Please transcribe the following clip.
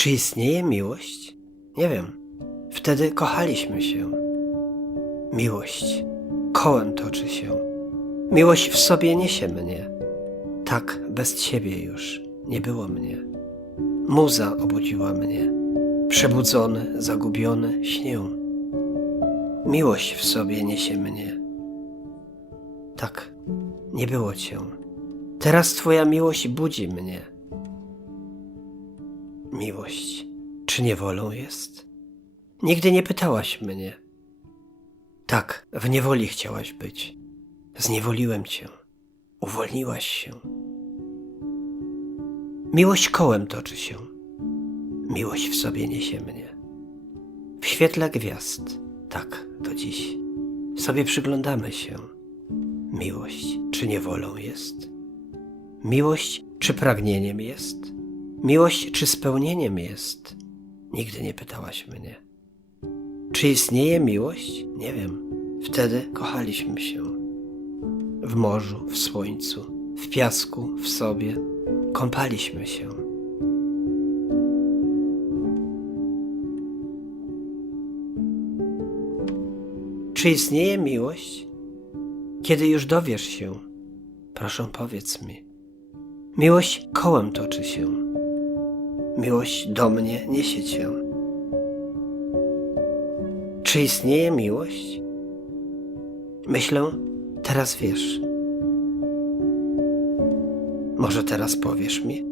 Czy istnieje miłość? Nie wiem. Wtedy kochaliśmy się. Miłość kołem toczy się. Miłość w sobie niesie mnie. Tak bez ciebie już nie było mnie. Muza obudziła mnie. Przebudzony, zagubiony śnię. Miłość w sobie niesie mnie. Tak, nie było cię. Teraz twoja miłość budzi mnie. Miłość, czy niewolą jest? Nigdy nie pytałaś mnie. Tak, w niewoli chciałaś być. Zniewoliłem cię. Uwolniłaś się. Miłość kołem toczy się. Miłość w sobie niesie mnie. W świetle gwiazd, tak, to dziś, sobie przyglądamy się. Miłość, czy niewolą jest? Miłość, czy pragnieniem jest? Miłość, czy spełnieniem jest? Nigdy nie pytałaś mnie. Czy istnieje miłość? Nie wiem. Wtedy kochaliśmy się. W morzu, w słońcu, w piasku, w sobie kąpaliśmy się. Czy istnieje miłość? Kiedy już dowiesz się, proszę powiedz mi. Miłość kołem toczy się. Miłość do mnie niesie cię. Czy istnieje miłość? Myślę, teraz wiesz. Może teraz powiesz mi?